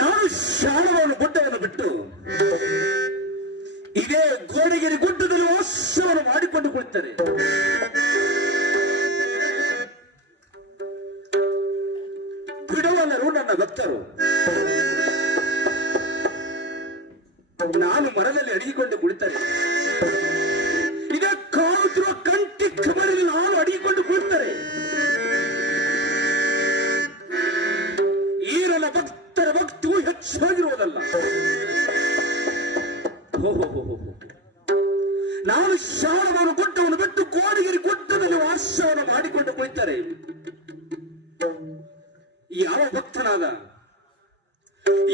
ನಾನು ಶಾಣವನ್ನು ಗುಡ್ಡವನ್ನು ಬಿಟ್ಟು ಇದೇ ಗೋಡಗಿರಿ ಗುಡ್ಡದಲ್ಲಿ ವಾಸವನ್ನು ಮಾಡಿಕೊಂಡು ಕುಳಿತರೆ ಬಿಡುವಲ್ಲರು ನನ್ನ ಭಕ್ತರು. ನಾನು ಮರದಲ್ಲಿ ಅಡಗಿಕೊಂಡು ಕುಳಿತರೆ ಇದೇ ಕಾದ್ರು ಕಂಟಿ ಕಮರಲ್ಲಿ ನಾನು ಅಡಗಿಕೊಂಡು ಕುಳಿತರೆ ಈ ನನ್ನ ಭಕ್ತರ ಭಕ್ತಿಯು ಹೆಚ್ಚಾಗಿರುವುದಲ್ಲ. ನಾನು ಶಾಣವನ್ನು ಗುಡ್ಡವನ್ನು ಬಿಟ್ಟು ಗೋಡಗಿರಿ ಗುಡ್ಡದಲ್ಲಿ ವಾಸವನ್ನು ಮಾಡಿಕೊಂಡು ಕುಳಿತರೆ ಯಾವ ಭಕ್ತನಾದ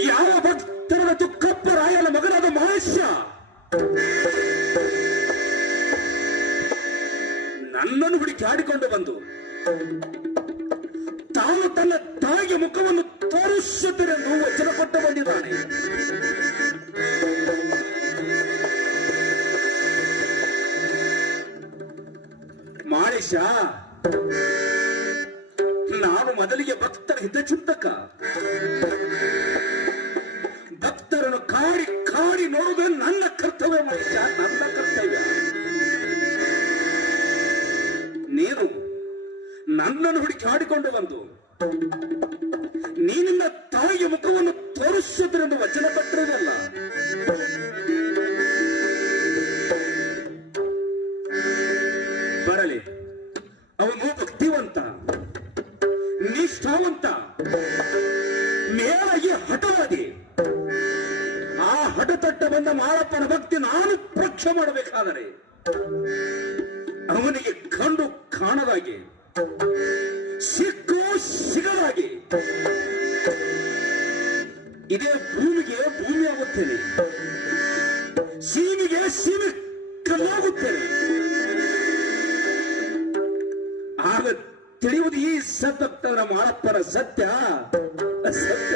ಯಾವ ಭಕ್ತನ ತುಕ್ಕಪ್ಪ ರಾಯನ ಮಗನಾದ ಮಹೇಶ ನನ್ನನ್ನು ಹುಡುಕಿ ಆಡಿಕೊಂಡು ಬಂದು ತಾನು ತನ್ನ ತಾಯಿಗೆ ಮುಖವನ್ನು ತೋರಿಸುತ್ತಿರೆಂದು ವಚನ ಕೊಟ್ಟು ಬಂದಿದ್ದಾನೆ. ಮಹೇಶ, ನಾನು ಮೊದಲಿಗೆ ಭಕ್ತರ ಹಿತಚಿಂತಕ. ಭಕ್ತರನ್ನು ಕಾಡಿ ಕಾಡಿ ನೋಡುವುದು ನನ್ನ ಕರ್ತವ್ಯ ಮಹೇಶ, ನನ್ನ ಕರ್ತವ್ಯ. ನೀನು ನನ್ನನ್ನು ಹುಡುಕಿ ಆಡಿಕೊಂಡು ಬಂದು ನೀನಿನ್ನ ತಾಯಿಯ ಮುಖವನ್ನು ತೋರಿಸುವುದರೆಂದು ವಚನ ಕೊಟ್ಟಿರಲಿಲ್ಲ. ಬರಲಿ, ಅವನು ಭಕ್ತಿವಂತ, ನಿಷ್ಠಾವಂತ, ಮೇಲಾಗಿ ಹಠವಾದಿ. ಆ ಹಠತಟ್ಟ ಬಂದ ಮಾಳಪ್ಪನ ಭಕ್ತಿ ನಾನು ಪರೀಕ್ಷೆ ಮಾಡಬೇಕಾದರೆ ಅವನಿಗೆ ಕಂಡು ಕಾಣದಾಗಿ, ಸಿಕ್ಕು ಸಿಗದಾಗಿ ಇದೇ ಭೂಮಿಗೆ ಭೂಮಿ ಆಗುತ್ತೇನೆ, ಸೀಮಿಗೆ ಸೀಮೆ ಕಲ್ಲಾಗುತ್ತೇನೆ. ಆಗ ತಿಳಿಯುವುದು ಈ ಸದ್ಭಕ್ತರ ಮಾಳಪ್ಪನ ಸತ್ಯ ಸತ್ಯ.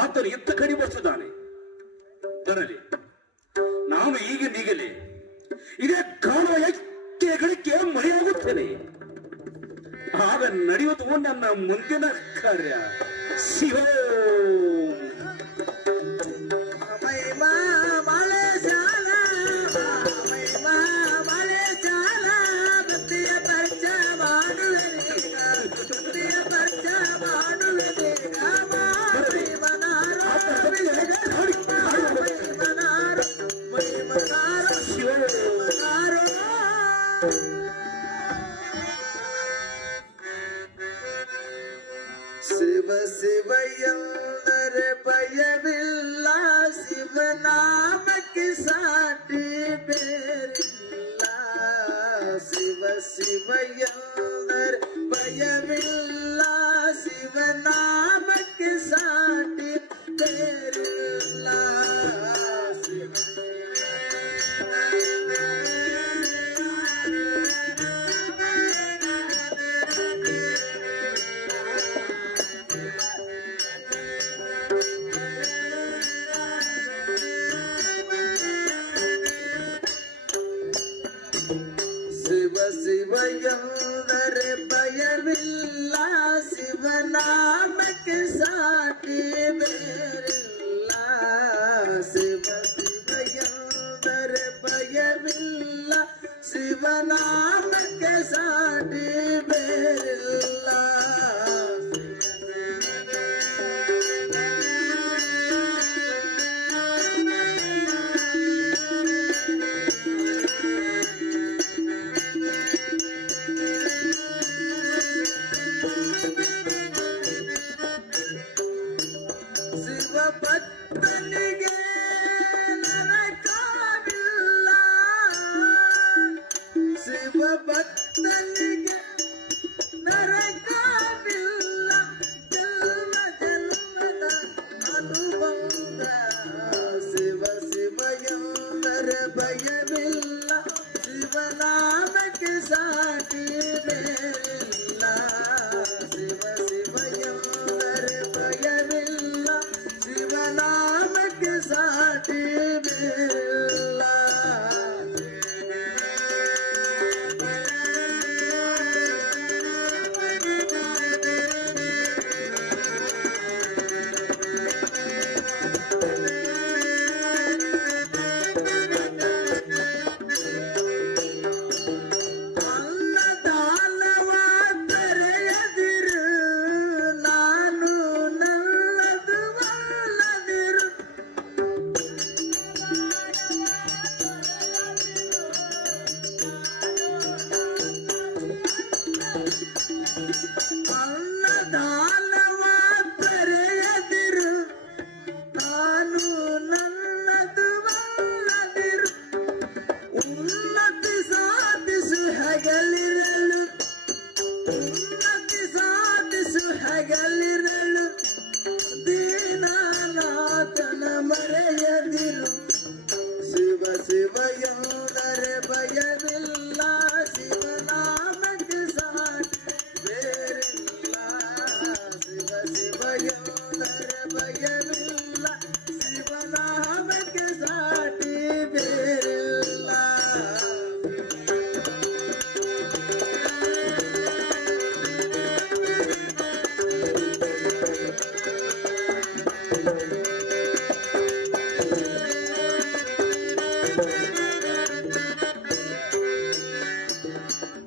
ಆತನು ಎತ್ತ ಕಡಿ ಬರ್ತದಾನೆ. ಬರಲಿ, ನಾನು ಈಗಲೇ ಇದೇ ಕಾಣುವ ಎಕ್ಕೆಗಳಿಗೆ ಮರೆಯಾಗುತ್ತೇನೆ. ಆಗ ನಡೆಯುವುದು ನನ್ನ ಮುಂದಿನ ಕಾರ್ಯ. ಶಿವ ಶಿವ ಶಿವ ಎಂದರೆ ಭಯವಿಲ್ಲ, ಶಿವನಾಮಕ್ಕೆ ಸಾಟಿ ಬೇರಿಲ್ಲ. ಶಿವ ಶಿವ ಎಂದರೆ ಭಯವಿಲ್ಲ, ಶಿವನಾಮಕ್ಕೆ ಸಾಟಿ ಬೇರಿಲ್ಲ. ಶಿವ ಶಿವ ಎಂದರೆ ಭಯವಿಲ್ಲ, ಶಿವನಾಮಕ್ಕೆ ಸಾಟಿ ಬೇರಿಲ್ಲ. ಶಿವ ಶಿವ ಎಂದರೆ ಭಯವಿಲ್ಲ, ಶಿವನಾಮಕ್ಕೆ ಸಾಟಿ ಬೇರಿಲ್ಲ. ಭಕ್ತನಿಗೆ ನರಕವಿಲ್ಲ, ಶಿವ ಭಕ್ತನಿಗೆ ನರಕವಿಲ್ಲ. ಜನ್ಮ ಜನ್ಮದ ಅನುಬಂಧ, ಶಿವ ಶಿವ ಎಂದರೆ ಭಯವಿಲ್ಲ, ಶಿವನಾಮಕ್ಕೆ ಸಾಟಿ ಬೇರಿಲ್ಲ.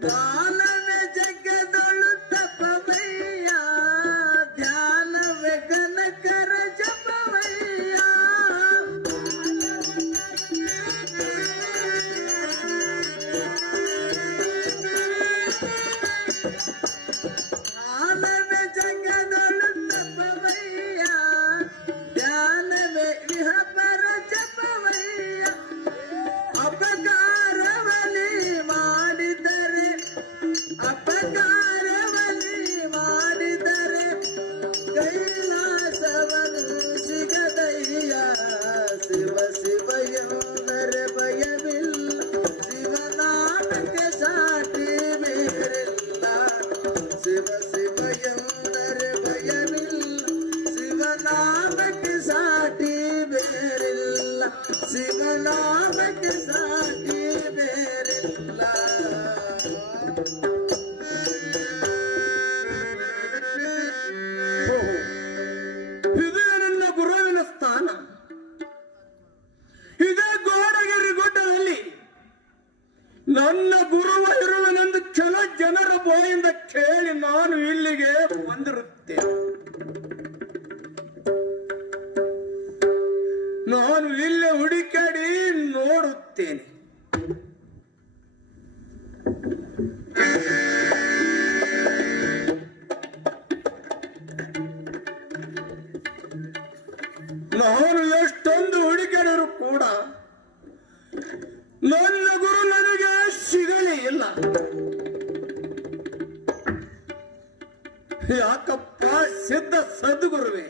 ಧ್ಯಾನವೇ ಜಗದೊಳು ತಪವಯ್ಯ ಧ್ಯಾನವೇ ಕನಕರ ಜಪವಯ್ಯ ಧ್ಯಾನವೇ ಜಗದೊಳು ತಪವಯ್ಯ ಧ್ಯಾನವೇ ವಿಹಪರ ಜಪವಯ್ಯ ಅಪಕಾರವಲಿ ಮಾಡಿದರೆ ಕೈಲಾಸವನು ಸಿಗದಯ್ಯ ಶಿವ ಶಿವ ಎಂದರೆ ಭಯವಿಲ್ಲ ಶಿವನಾಮಕ್ಕೆ ಸಾಟಿ ಬೇರಿಲ್ಲ ಶಿವ ಶಿವ ಎಂದರೆ ಭಯವಿಲ್ಲ ಶಿವನಾಮಕ್ಕೆ ಸಾಟಿ ಬೇರಿಲ್ಲ ಶಿವನಾಮಕ್ಕೆ ಸಾಟಿ ಬೇರಿಲ್ಲ ಇದೇ ನನ್ನ ಗುರುವಿನ ಸ್ಥಾನ. ಇದೇ ಗೋಡಗಿರಿ ಗುಡ್ಡದಲ್ಲಿ ನನ್ನ ಗುರುವ ಇರುವನೆಂದು ಕೆಲ ಜನರ ಬಾಯಿಂದ ಕೇಳಿ ನಾನು ಇಲ್ಲಿಗೆ ಬಂದಿರುತ್ತೇನೆ. ನಾನು ಇಲ್ಲೇ ಹುಡುಕಾಡಿ ನೋಡುತ್ತೇನೆ. ನಾನು ಎಷ್ಟೊಂದು ಹುಡುಕಾಡಿದ್ರು ಕೂಡ ನನ್ನ ಗುರು ನನಗೆ ಸಿಗಲೇ ಇಲ್ಲ. ಯಾಕಪ್ಪ ಸಿದ್ಧ ಸದ್ಗುರುವೆ,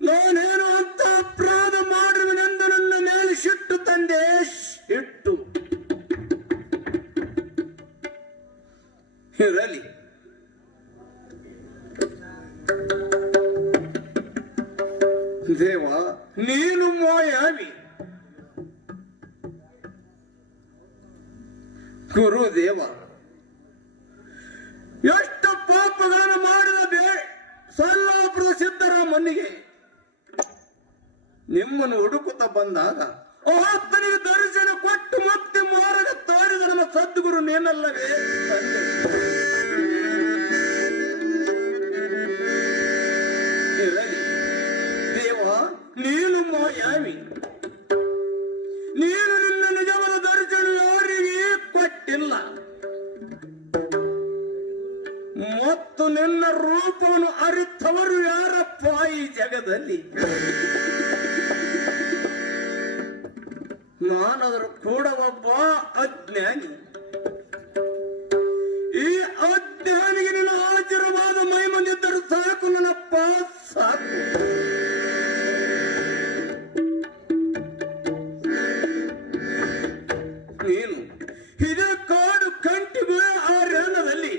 ನಾನೇನು ಅಂತ ಅಪರಾಧ ಮಾಡುವೆನೆಂದು ನನ್ನ ಮೇಲೆ ಸಿಟ್ಟು ತಂದೆ. ಸಿಟ್ಟು ಇರಲಿ, ದೇವ ನೀನು ಮಾಯಾವಿ. ಗುರುದೇವ, ಎಷ್ಟು ಪಾಪಗಳನ್ನು ಮಾಡಿದ ಸಲ್ಲಾಪುರದ ಸಿದ್ದರಾಮನಿಗೆ ನಿಮ್ಮನ್ನು ಹುಡುಕುತ್ತಾ ಬಂದಾಗ ಆತನಿಗೆ ದರ್ಶನ ಕೊಟ್ಟು ಮತ್ತೆ ಮಾರ್ಗ ತೋರಿದ ನಮ್ಮ ಸದ್ಗುರು ನೀನಲ್ಲವೇ ತಂದೆ. ದೇವ ನೀನು ಮಾಯಾವಿ. ನೀನು ನಿನ್ನ ನಿಜವಾದ ದರ್ಶನ ಯಾರಿಗೆ ಕೊಟ್ಟಿಲ್ಲ ಮತ್ತು ನಿನ್ನ ರೂಪವನ್ನು ಅರಿತವರು ಯಾರಪ್ಪ ಈ ಜಗದಲ್ಲಿ? ನಾನದರೂ ಕೂಡ ಒಬ್ಬ ಅಜ್ಞಾನಿ. ಈ ಅಜ್ಞಾನಿಗೆ ನಿನ್ನ ಆಚರವಾದ ಮೈ ಮಂದಿದ್ದರು ಸಾಕು ನನ್ನಪ್ಪ, ಸಾಕು. ನೀನು ಇದೇ ಕಾಡು ಕಂಟಿಗೂ ಆ ರಣದಲ್ಲಿ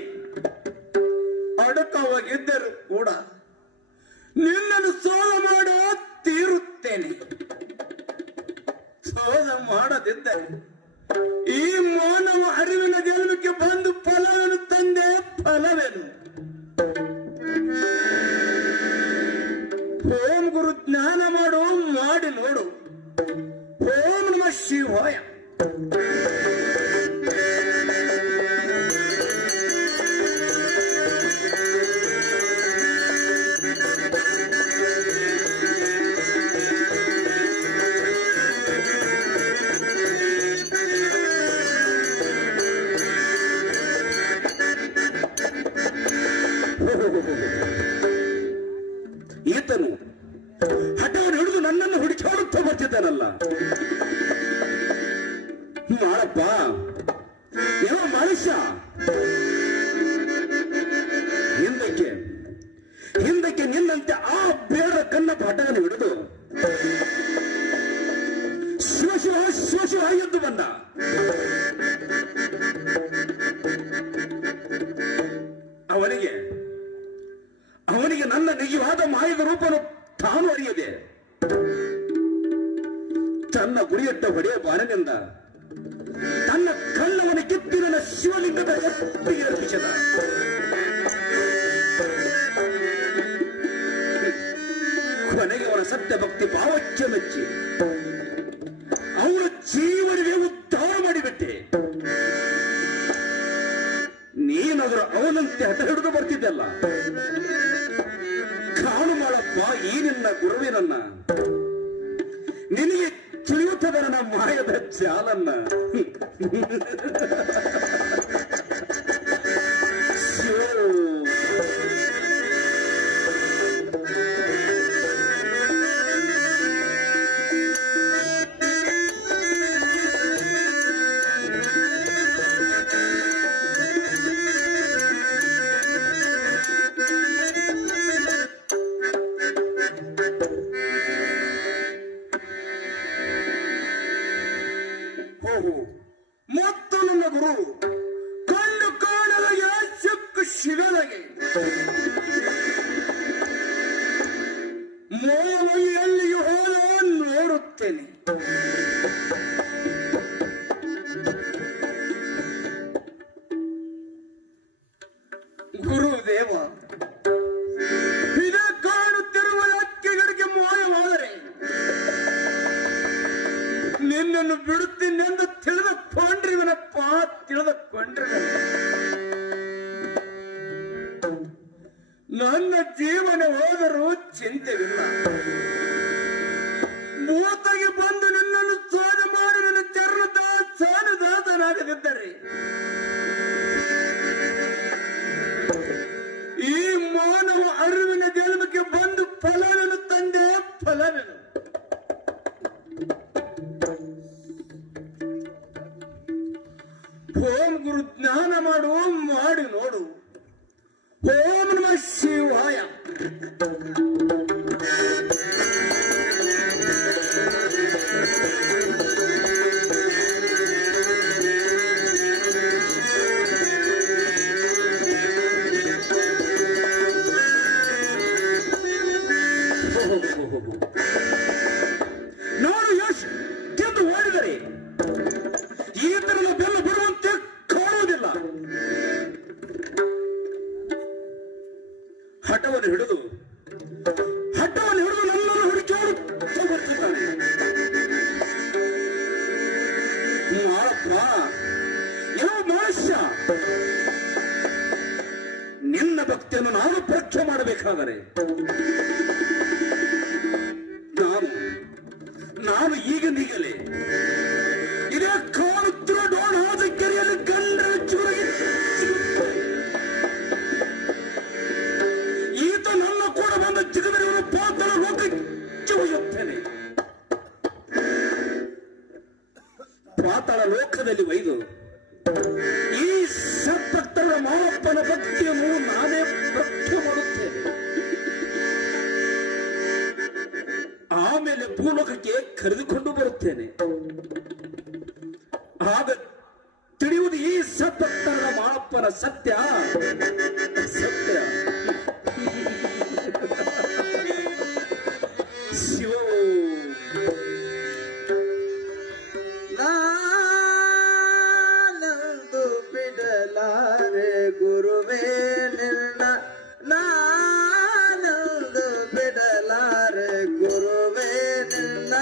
ಅಡಕವಾಗಿದ್ದರೂ ಕೂಡ ನಿನ್ನನ್ನು ಸೋಲ ಮಾಡೋ ತೀರುತ್ತೇನೆ. ಸೋಲ ಮಾಡದಿದ್ದರೆ ಈ ಮಾನವ ಅರಿವಿನ ಜನ್ಮಕ್ಕೆ ಬಂದು ಫಲವನ್ನು ತಂದೆ. ಫಲವೇನು? ಓಂ ಗುರು ಜ್ಞಾನ ಮಾಡು, ಮಾಡಿ ನೋಡು. ಓಂ ನಮಃ ಶಿವಾಯ. ಈತನು ಹಠವನ್ನು ಹಿಡಿದು ನನ್ನನ್ನು ಹುಡುಕಾಡುತ್ತಾ ಬರ್ತಿದ್ದಾನಲ್ಲ. ಮಾಡಪ್ಪ, ಯಾವ ಮನುಷ್ಯ ಹಿಂದಕ್ಕೆ ಹಿಂದಕ್ಕೆ ನಿನ್ನಂತೆ ಆ ಬೇಡ ಕನ್ನ ಹಠವನ್ನು ಹಿಡಿದು ಶಿವ ಶಿವ ಶಿವ ಶಿವ ಎದ್ದು ಬಂದ. ಅವನಿಗೆ ನನ್ನ ನಿಜವಾದ ಮಾಯದ ರೂಪನು ತಾನು ಅರಿಯದೆ ತನ್ನ ಗುರಿಯಟ್ಟ ಹೊಡೆಯ ಬಾರನಿಂದ ತನ್ನ ಕಳ್ಳವನ ಕಿತ್ತಿ ನನ್ನ ಶಿವಲಿಂಗದ ಎತ್ತಿಗೆ ಅರ್ಪಿಸಿದ. ಕೊನೆಗೆ ಅವನ ಸತ್ಯ ಭಕ್ತಿ ಭಾವಕ್ಕೆ ಮೆಚ್ಚಿ ಅವನ ಜೀವನವೇ ಉದ್ಧಾರ ಮಾಡಿಬಿಟ್ಟೆ. ಕಳ್ಳನಂತೆ ಹಠ ಹಿಡಿದು ಬರ್ತಿದ್ದಲ್ಲ. ಕಾಣು ಮಾಡಪ್ಪ ಈ ನಿನ್ನ ಗುರುವಿನನ್ನ, ನಿನಗೆ ತಿಳಿಯುತ್ತದೆ ನನ್ನ ಮಾಯದ ಜಾಲನ್ನ. ಮತ್ತು ನನ್ನ ಗುರು ಕಂಡು ಕಾಣದ ಯಾಚಕ್ಕು ಶಿವನಿಗೆ ಮೋವೆಯಲ್ಲಿಯೂ ಹೋದ ನೋಡುತ್ತೇನೆ. ಗುರುದೇವ, ಇದ ಕಾಣುತ್ತಿರುವ ಅಕ್ಕಿಗಳಿಗೆ ಮೋಯವಾದರೆ ನಿನ್ನನ್ನು ಬಿಡುತ್ತೀನೆಂದು ತಿಳಿದುಕೊಂಡ್ರಿವನಪ್ಪ, ತಿಳಿದುಕೊಂಡ್ರಿ. ನನ್ನ ಜೀವನ ಹೋದರೂ ಚಿಂತೆವಿಲ್ಲ. ಮೂತಗೆ ಬಂದು ನಿನ್ನನ್ನು ಸ್ವಾದ ಮಾಡಿ ನನ್ನ ಚರಣದಾಸನಾಗದಿದ್ದರೆ ಈ ಮಾನವ ಅರಿವಿನ ಜನ್ಮಕ್ಕೆ ಬಂದು ಫಲವೇನು ತಂದೆ, ಫಲವೇನು? ಓಂ ಗುರು ಜ್ಞಾನ ಮಾಡು, ಮಾಡಿ ನೋಡು. ಓಂ ನಮಃ ಶಿವಾಯ. ನಾನು ಯಶ್ ಎಂದು ಓಡಿದರೆ ಈ ತರದ ಬೆಲ್ಲ ಬರುವಂತೆ ಕಾಣುವುದಿಲ್ಲ. ಹಠವನ್ನು ಹಿಡಿದು ನನ್ನನ್ನು ಹುಡುಕಿಕೊಂಡು ಬರ್ತಿದ್ದಾನೆ. ಯಾವ ಮನುಷ್ಯ ನಿನ್ನ ಭಕ್ತಿಯನ್ನು ನಾನು ಪರೀಕ್ಷೆ ಮಾಡಬೇಕಾದರೆ ನಾನು ಈಗಲೇ ಇದೇ ಕಾಣುತ್ತಿರುವ ಡೋಣಾದ ಕೆರೆಯಲ್ಲಿ ಗಂಡ ಚೂರಿಗೆ ಈತ ನನ್ನ ಕೂಡ ಬಂದ ಚಿಕ್ಕದರಿವರು ಪಾತ್ರ ಲೋಕಕ್ಕೆ ಒಯ್ಯುತ್ತೇನೆ. ಪಾತಾಳ ಲೋಕದಲ್ಲಿ ಒಯ್ದು ಈ ಸತ್ತರ ಮಾವಪ್ಪನ ಭಕ್ತಿಯನ್ನು ನಾನೇ ಪರೀಕ್ಷೆ ಮಾಡುತ್ತೇನೆ. ಆಮೇಲೆ ಭೂಲೋಕಕ್ಕೆ ಕರೆದುಕೊಂಡು ಬರುತ್ತೇನೆ. ಆಗ ತಿಳಿಯುವುದು ಈ ಸತ್ತರ ಮಾವಪ್ಪನ ಸತ್ಯ ಸತ್ಯ. ಶಿವ ನಾನಂದು ಬಿಡಲಾರೆ ಗುರುವೇ ನಿನ್ನ, ನಾನಂದು ಬಿಡಲಾರೆ ಗುರುವೇ ನಿನ್ನ.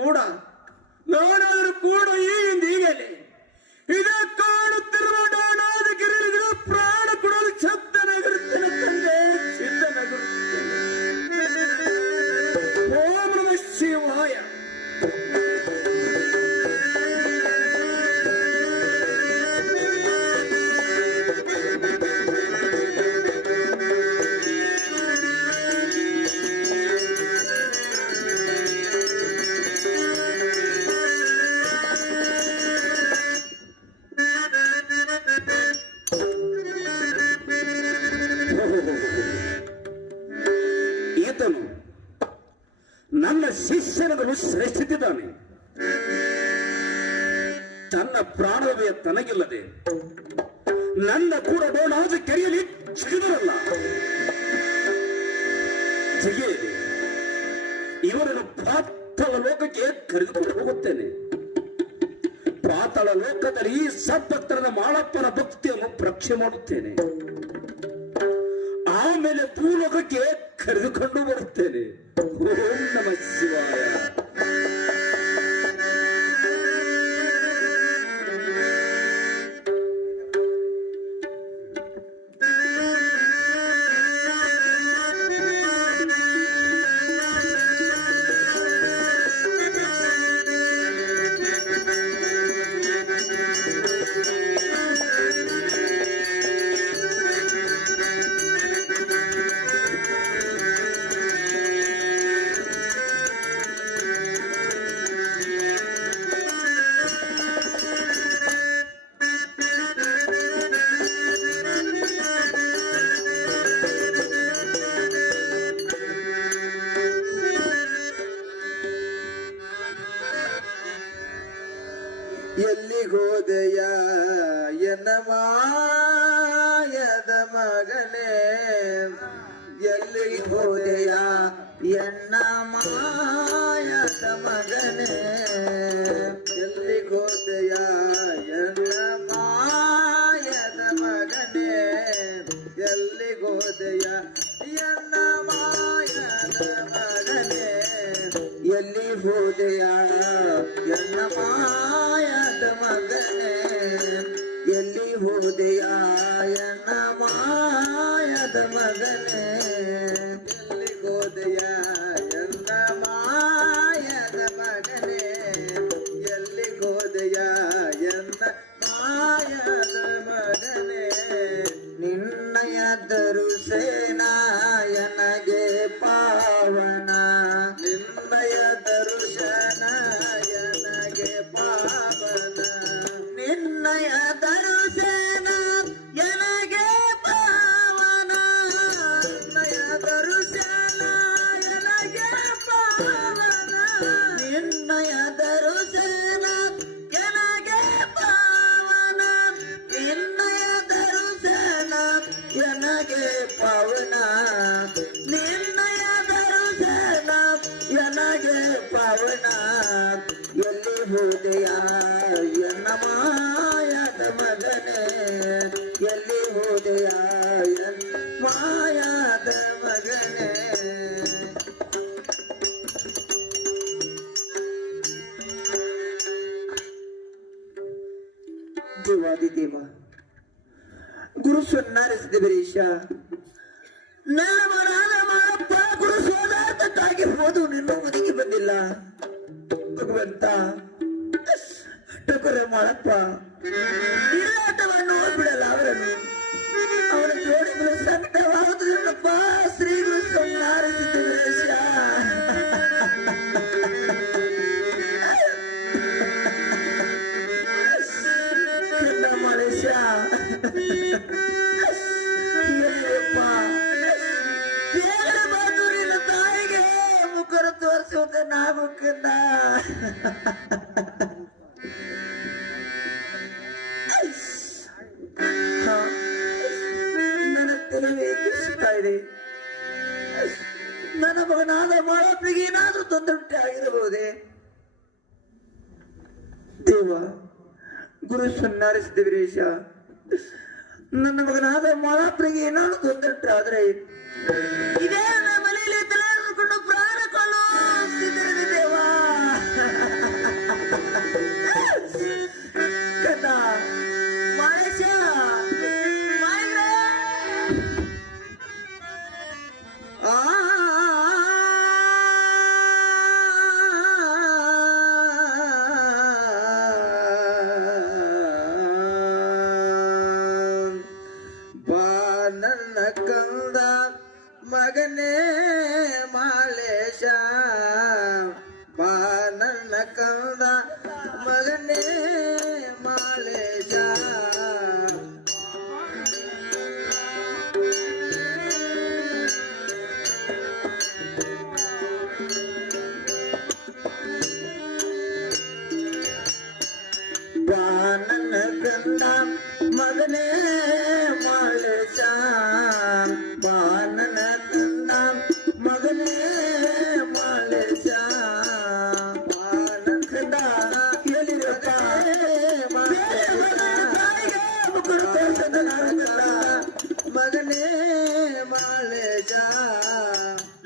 ಕೂಡ ನೋಡೋದ್ರು ಕೂಡ ಈಗಲೇ ಇದೇ ಕಾಣುತ್ತಿರುವ ನಾನಾದ ಗಿರಿಗಳು ಪ್ರಾಣ ಕೊಡಲು ಶಬ್ದನಾಗಿರುತ್ತೇನೆ ತಂದೆ, ಸಿದ್ಧನಾಗಿರುತ್ತೇನೆ. ಓಂ ನಮಃ ಶಿವಾಯ. ಈತನು ನನ್ನ ಶಿಷ್ಯನನ್ನು ಶ್ರೇಷ್ಠಿದ್ದಾನೆ. ತನ್ನ ಪ್ರಾಣವೇ ತನಗಿಲ್ಲದೆ ನನ್ನ ಕೂಡ ಬೋಣಾದ ಕೆರೆಯಲ್ಲಿ ಸಿಗಿದರಲ್ಲ. ಜಗೆಯಲಿ ಇವರನ್ನು ಪಾತಾಳ ಲೋಕಕ್ಕೆ ಕರೆದುಕೊಂಡು ಹೋಗುತ್ತೇನೆ. ಪಾತಾಳ ಲೋಕದಲ್ಲಿ ಈ ಸದ್ಭಕ್ತರದ ಮಾಳಪ್ಪನ ಭಕ್ತಿಯನ್ನು ಪರೀಕ್ಷೆ ಮಾಡುತ್ತೇನೆ. ಆಮೇಲೆ ಭೂಲೋಕಕ್ಕೆ ಕರೆದುಕೊಂಡು ಬರುತ್ತೇನೆ. ಓಂ ನಮಃ ಶಿವಾಯ. ಎಲ್ಲಿಗೋದೆಯ ಎನ್ನ ಮಾಯದ ಮಗನೇ, ಎಲ್ಲಿಗೋದೆಯ ಎನ್ನ ಮಾಯದ ಮಗನೇ, ಎಲ್ಲಿಗೋದೆಯ ಎನ್ನ ಮಾಯದ ಮಗನೇ, ಎಲ್ಲಿಗೋದೆಯ ಎನ್ನ ಮಾಯದ ಮಗನೇ, ಎಲ್ಲಿ ಹೋದೆಯ ಎನ್ನ ಮಾಯದ ಮಗನೇ, ಎಲ್ಲಿ ಹೋದೆಯ ಎನ್ನ ಮಾಯದ ಮಗನೇ, ಎಲ್ಲಿ ಹೋದೆಯ ಎನ್ನ ಮಾಯದ ಮಗನೇ, ಎಲ್ಲಿ ಹೋದೆಯ ಎನ್ನ ಮಾಯದ ಮಗನೇ, ನಿನ್ನಯ ದರುಸೇನಾಯನಗೆ ಪಾವನ, ನಿನ್ನಯ ದರುಶನಯನಗೆ ಪಾವನ, ನಿನ್ನಯ ದರುಶನ ಎನಗೆ ಪಾವನ, ನಿನ್ನಯ ದರುಶನ ಎನಗೆ ಪಾವನ, ನಿನ್ನಯ ದರುಶನ ಎನಗೆ ಪಾವನ, ನಿನ್ನಯ ದರುಶನ ಎನಗೆ ಪಾವನ, ನಿನ್ನಯ ದರುಶನ ಎನಗೆ ಪಾವನ, ಎಲ್ಲಿ ಹೋದೆಯ ಎನ್ನ ಮಾಯದ ಮಗನೇ, ಎಲ್ಲಿ ಹೋದೆಯ ಎನ್ನ ಮಾಯದ ಮಗನೇ. ದೇವಾದಿದೇವ ಗುರು ಸೊನ್ನಾರಿಸಿದವರೀಶ, ನನ್ನ ಮನಾದ ಮಾಳಪ್ಪ ಗುರು ಸೋದಾರ್ಥಕ್ಕಾಗಿ ಹೋದು ನಿನ್ನ ಮನೆಗೆ ಬಂದಿಲ್ಲ. ಭಗವಂತ ಟೊಕರೆ ಮಾಳಪ್ಪ ಇರಾಟವನ್ನು ಬಿಡಲ್ಲ ಅವರನ್ನು, ಅವರ ಜೋಡಿಗಳು ಸಂಕಟವಾಗುವುದನ್ನಪ್ಪ ಶ್ರೀಗಳು ಸೊನ್ನಾರಿಸಿದವರೀಶ. ಕನ್ನ ಮಳೇಶ ತಾಯಿಗೆ ಮುಖರ ತೋರಿಸುವುದ ನಾವು ಕಂದ. ನನ್ನ ತಿಳಿವೆ ಕಿಸುತ್ತಾ ಇದೆ. ನನ್ನ ಮಗನಾದ ಮಾಳಪ್ಪನಿಗೆ ಏನಾದ್ರೂ ತೊಂದರೆ ಆಗಿರಬಹುದೇ? ದೇವ ಗುರು ಸನ್ನಾರಿಸಿದ ವೀರೇಶ, ನನ್ನ ಮಗನಾದ ಮಾಳಪ್ಪನಿಗೆ ಏನಾದ್ರು ತೊಂದರೆ ಆದ್ರೆ ಇದೇ ಮನೆಯಲ್ಲಿ ತಲೆಕೊಂಡು ಪ್ರಾಣ ಕೊಳ್ಳುತ್ತಿದ್ದೇನೆ ದೇವ. ಕಂದ ಮಗನೇ ಮಾಲೇಶ ನನ್ನ ಕಂದ ಮಗನೇ ಮಾಲೇಶ ಬಾನನ ಕಂದ ಮಗನೇ ಮಾಲೇಶ ಬಾನ ಕಂದ ಎಲ್ಲಿರಪ್ಪ ಮಗನೇ ಮಾಲೇಶ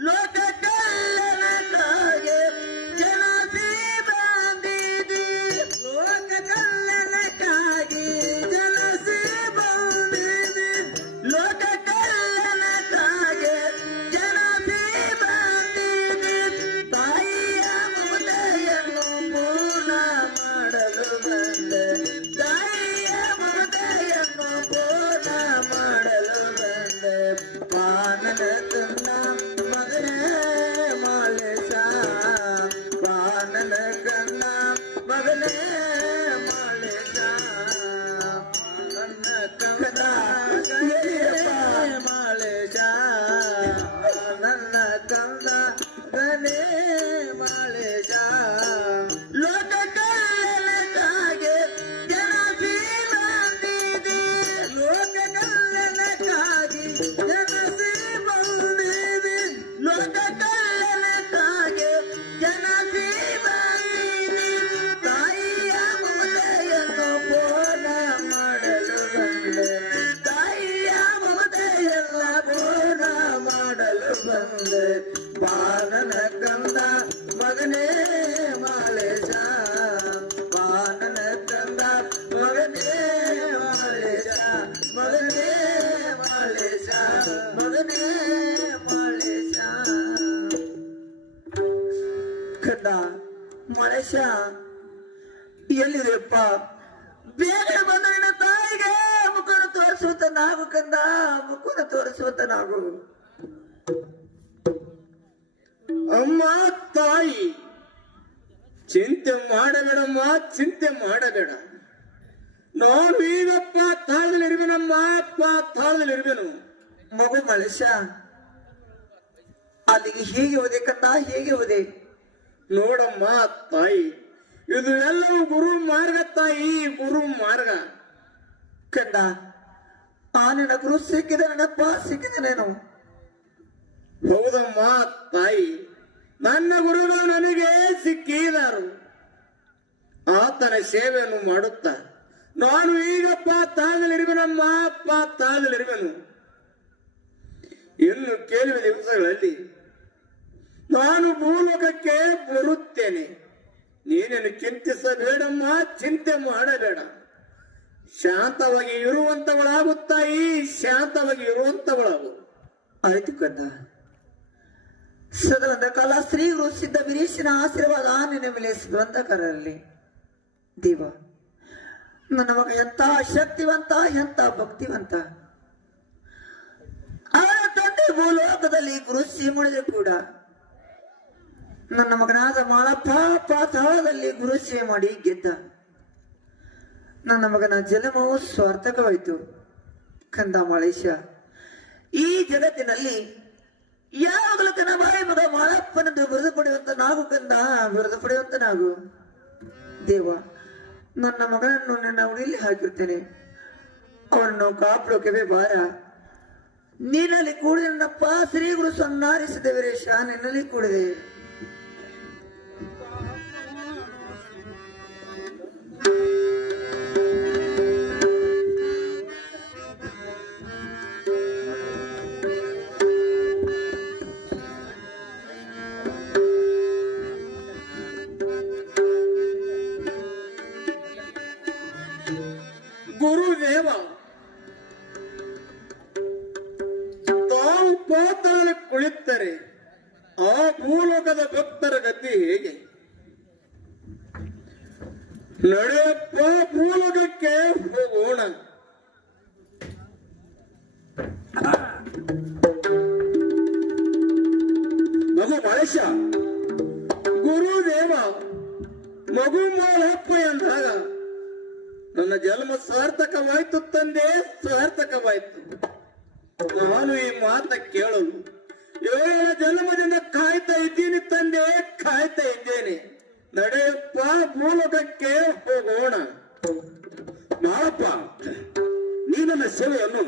ಲೋಕ ಕಲ್ಯಾಣಕ್ಕಾಗಿ ಜನಸಿ ಬಂದಿದಿ ಲೋಕ ಕಲ್ಯಾಣಕ್ಕಾಗಿ ಜನಸಿ ಬಂದಿದಿ ಲೋಕ ಕಲ್ಯಾಣಕ್ಕಾಗಿ ಜನಸಿ ಬಂದಿದಿ ತಾಯಿಯ ಮಮತೆಯನ್ನು ಪೂರ್ಣ ಮಾಡಲು ಬಂದೆ ತಾಯಿಯ ಮಮತೆಯನ್ನು ಪೂರ್ಣ ಮಾಡಲು ಬಂದೆ ಪಾನನ ತನ್ನ ಮಗನೇ ಮಾಲೇಶ ಪಾನನ ಕನ್ನ ಮಗನೇ ಮಾಲೇಶ ನನ್ನ ಕನ್ನ ಮಾಲೇಶ ನನ್ನ ಕಂದ ಗನೇ ಮಾಲೇಶ ಲೋಕ ಕಲ್ಯಾಣಕ್ಕಾಗಿ ಜನಸಿ ಬಂದಿದಿ ಲೋಕ ಕಲ್ಯಾಣಕ್ಕಾಗಿ ಜನಸಿ ಬಂದಿದಿ ಲೋಕ ಕಲ್ಯಾಣಕ್ಕಾಗಿ ಜನಸಿ ಬಂದಿದಿ ತಾಯಿಯ ಮಮತೆಯನ್ನು ಪೂರ್ಣ ಮಾಡಲು ಬಂದೆ ತಾಯಿಯ ಮಮತೆಯನ್ನ ಪೂರ್ಣ ಮಾಡಲು ಬಂದೆ ಬಾನನ ಕಂದ ಮಗನೇ ಮಾಲೇಶ ಬಾನನ ಕಂದ ಮಗನೇ ಮಾಲೇಶ ಮಗನೇ ಮಾಲೇಶ ಮಗನೇ ಮಾಲೇಶ ಕಂದ ಮಾಲೇಶ ಎಲ್ಲಿದೆಯಪ್ಪ ಬೇಗ ಬಂದ ನಿನ್ನ ತಾಯಿಗೆ ಮುಖನ ತೋರಿಸುವಂತ ನಾವು ಕಂದ ಮುಖನ ತೋರಿಸುವಂತ ನಾವು ಅಮ್ಮ ತಾಯಿ ಚಿಂತೆ ಮಾಡಬೇಡಮ್ಮ ಚಿಂತೆ ಮಾಡಬೇಡ ನಾನು ಈಗಪ್ಪ ತಾಳದಲ್ಲಿರುವೆನಮ್ಮ ಅಪ್ಪ ತಾಳದಲ್ಲಿರುವೆನು ಮಗು ಮಲೇಶ ಅಲ್ಲಿಗೆ ಹೀಗೆ ಹೋದೆ ಕಂದ ಹೇಗೆ ಹೋದೆ ನೋಡಮ್ಮ ತಾಯಿ ಇದು ಎಲ್ಲವೂ ಗುರು ಮಾರ್ಗ ತಾಯಿ ಗುರು ಮಾರ್ಗ ಕಂದ ಆ ನನ್ನ ಗುರು ಸಿಕ್ಕಿದ ನನ್ನಪ್ಪ ಸಿಕ್ಕಿದನೇನು ಹೌದಮ್ಮ ತಾಯಿ ನನ್ನ ಗುರುಗಳು ನನಗೆ ಸಿಕ್ಕಿದರು ಆತನ ಸೇವೆಯನ್ನು ಮಾಡುತ್ತಾ ನಾನು ಈಗಪ್ಪ ತಾಳದಲ್ಲಿರುವೆನಮ್ಮ ಅಪ್ಪ ತಾಳದಲ್ಲಿರುವೆನು ಇನ್ನು ಕೆಲವು ದಿವಸಗಳಲ್ಲಿ ನಾನು ಭೂಲೋಕಕ್ಕೆ ಬರುತ್ತೇನೆ ನೀನೇನು ಚಿಂತಿಸಬೇಡಮ್ಮ ಚಿಂತೆ ಮಾಡಬೇಡ ಶಾಂತವಾಗಿ ಇರುವಂತವಳಾಗುತ್ತಾಯಿ ಶಾಂತವಾಗಿ ಇರುವಂತವಳಾಗು ಆಯ್ತು ಕಂದ ಸದವಂತ ಕಾಲ ಶ್ರೀಗುರು ಸಿದ್ಧ ವೀರೇಶನ ಆಶೀರ್ವಾದ ನಿನ್ನ ಮೇಲೆ ಸದ್ವಂತಕರಲ್ಲಿ ದೇವ ನನ್ನ ಮಗ ಎಂತ ಶಕ್ತಿವಂತ ಎಂತ ಭಕ್ತಿವಂತ ಅವನ ತಂದೆ ಭೂಲೋಕದಲ್ಲಿ ಕೃಷಿ ಮಾಡಿದ್ರು ಕೂಡ ನನ್ನ ಮಗನಾದ ಮಾಳಪ್ಪ ಪಾತಾಳದಲ್ಲಿ ಗುರುಸೇವೆ ಮಾಡಿ ಗೆದ್ದ ನನ್ನ ಮಗನ ಜನ್ಮವು ಸ್ವಾರ್ಥಕವಾಯಿತು ಕಂದ ಮಾಳೇಶ ಈ ಜಗತ್ತಿನಲ್ಲಿ ಯಾವಾಗಲೂ ತನ್ನ ಬಾಯಿ ಮಗ ಮಾಳಪ್ಪನನ್ನು ಬಿರುದು ಪಡೆಯುವಂತ ನಾವು ಕಂದ ಬಿರುದು ಪಡೆಯುವಂತ ನಾವು ದೇವ ನನ್ನ ಮಗನನ್ನು ನನ್ನ ಉಳಿಲಿ ಹಾಕಿರ್ತೇನೆ ಅವನನ್ನು ಕಾಪಾಡೋಕೆ ಬಾರ ನೀನಲ್ಲಿ ಕೂಡಿದೆ ನನ್ನಪ್ಪ ಶ್ರೀ ಗುರು ಸನ್ನಾರಿಸಿದೆ ವೀರೇಶ ನಿನ್ನಲ್ಲಿ ಕೂಡಿದೆ ಗುರುದೇವ ತಾವು ಪಾತಾಳ ಕುಳಿತರೆ ಆ ಭೂಲೋಕದ ಭಕ್ತರ ಗತಿ ಹೇಗೆ ನಡೆಯಪ್ಪ ಭೂಲೋಕಕ್ಕೆ ಹೋಗೋಣ ಮಗು ಮಹೇಶ ಗುರುದೇವ ಮಗು ಮಾಳಪ್ಪ ಎಂದಾಗ ನನ್ನ ಜನ್ಮ ಸಾರ್ಥಕವಾಯ್ತು ತಂದೆ, ಸಾರ್ಥಕವಾಯ್ತು. ನಾನು ಈ ಮಾತ ಕೇಳಲು 7 ಜನ್ಮದಿಂದ ಕಾಯ್ತಾ ಇದ್ದೀನಿ ತಂದೆ, ಕಾಯ್ತಾ ಇದ್ದೇನೆ. ನಡೆಯಪ್ಪ ಮೂಲಕಕ್ಕೆ ಹೋಗೋಣ. ಮಾಳಪ್ಪ, ನೀ ನನ್ನ ಸೇವೆಯನ್ನು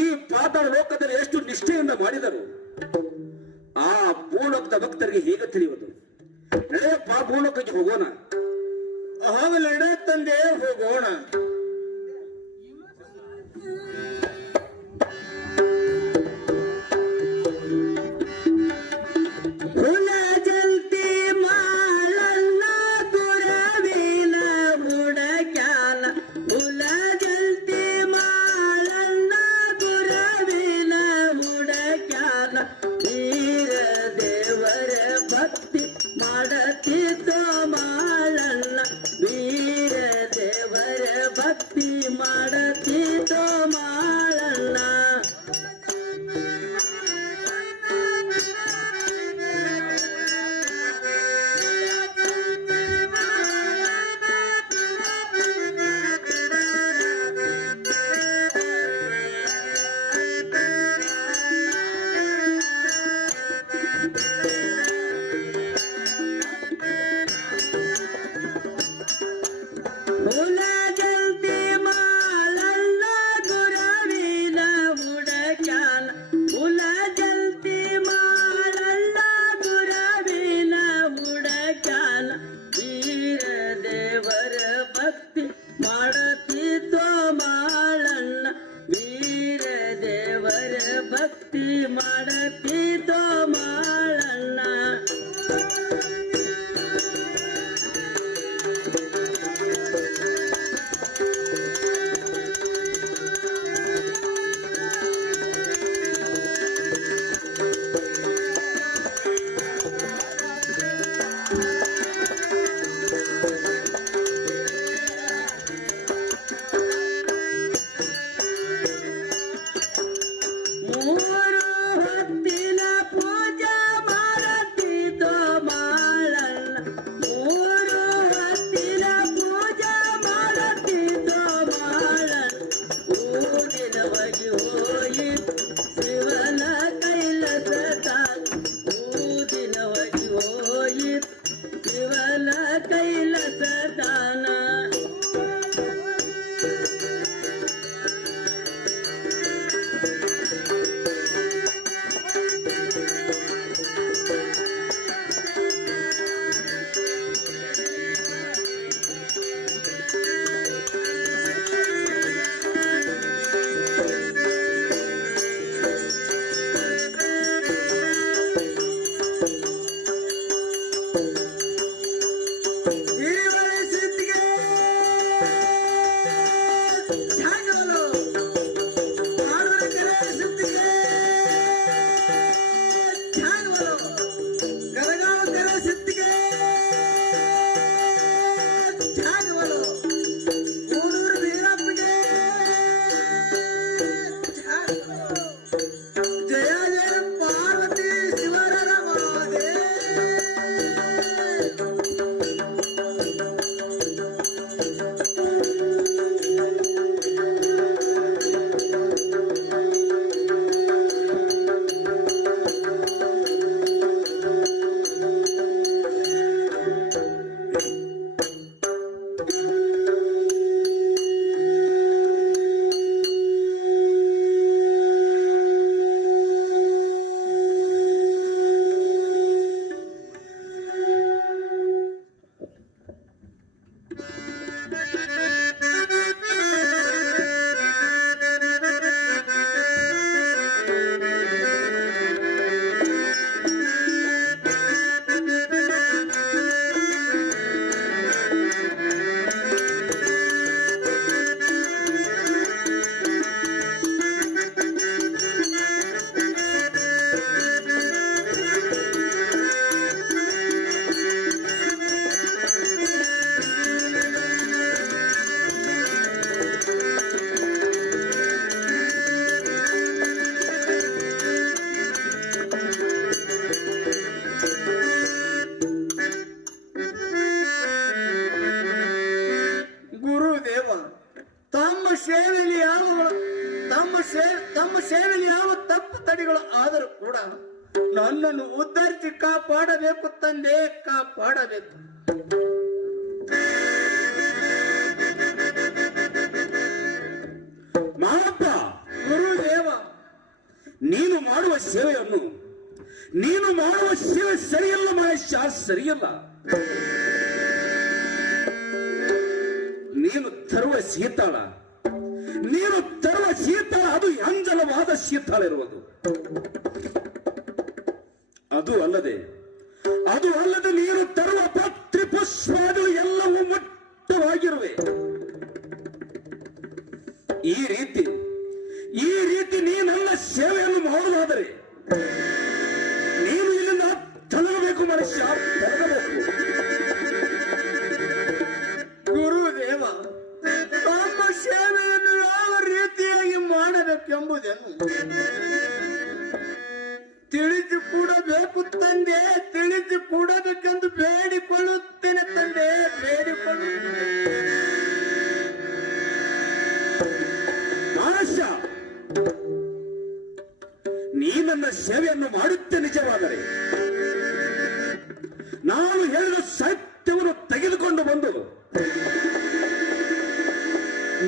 ಈ ಪಾತಾಳ ಲೋಕದಲ್ಲಿ ಎಷ್ಟು ನಿಷ್ಠೆಯಿಂದ ಮಾಡಿದರು ಆ ಭೂಲೋಕದ ಭಕ್ತರಿಗೆ ಹೇಗೆ ತಿಳಿಯುವುದು? ನಡೆಯಪ್ಪ, ಭೂಲೋಕಕ್ಕೆ ಹೋಗೋಣ. ಆಗ ನಡೆ ತಂದೆ, ಹೋಗೋಣ. ಹುಲ ಜಲ್ತಿ ಮಾಳನ್ನ ಗುರವಿನ ಹುಡಕ್ಯಾನ, ಹುಲ ಜಲ್ತಿ ಮಾಳನ್ನ ಗುರವಿನ ಹುಡಕ್ಯಾನ. ವೀರ ದೇವರ ಭಕ್ತಿ ಮಾಡತಿದ್ದ ಮಾಳನ್ನ, ವೀರ ದೇವರ ಭಕ್ತಿ ದುಷ್ಕೃತಿಗಳು ಆದರೂ ಕೂಡ ನನ್ನನ್ನು ಉದ್ಧರಿಸಿ ಕಾಪಾಡಬೇಕು ತಂದೆ, ಕಾಪಾಡಬೇಕು. ಮಾಳಪ್ಪ, ಗುರುದೇವ, ನೀನು ಮಾಡುವ ಸೇವೆ ಸರಿಯಲ್ಲ ಮಹೇಶ, ಸರಿಯಲ್ಲ. ನೀನು ತರುವ ಶೀತಾಳ ಅದು ಅಂಜಲವಾದ ಶೀತಾಳ ಇರುವುದು. ಅದು ಅಲ್ಲದೆ ನೀನು ತರುವ ಪತ್ರಿ ಪುಷ್ಪಾದಿಗಳು ಎಲ್ಲವೂ ಮಟ್ಟವಾಗಿರುವೆ. ಈ ರೀತಿ ನೀನೆಲ್ಲ ಸೇವೆಯನ್ನು ಮಾಡುವುದಾದರೆ ನೀನು ಇಲ್ಲಿಂದ ತೊಲಗಬೇಕು ಮನುಷ್ಯ, ತೊಲಗಬೇಕು. ಗುರುದೇವ, ತಮ್ಮ ಸೇವೆಯನ್ನು ಯಾವ ರೀತಿಯಾಗಿ ಮಾಡಬೇಕೆಂಬುದನ್ನು ತಿಳಿದು ಕೂಡಬೇಕು ತಂದೆ, ತಿಳಿದು ಕೂಡಬೇಕೆಂದು ಬೇಡಿಕೊಳ್ಳುತ್ತೇನೆ ತಂದೆ, ಬೇಡಿಕೊಳ್ಳುತ್ತೇನೆ. ಮನುಷ್ಯ, ನೀ ನನ್ನ ಸೇವೆಯನ್ನು ಮಾಡುತ್ತೆ ನಿಜವಾದರೆ ನಾನು ಹೇಳಿದ ಸತ್ಯವನ್ನು ತೆಗೆದುಕೊಂಡು ಬಂದು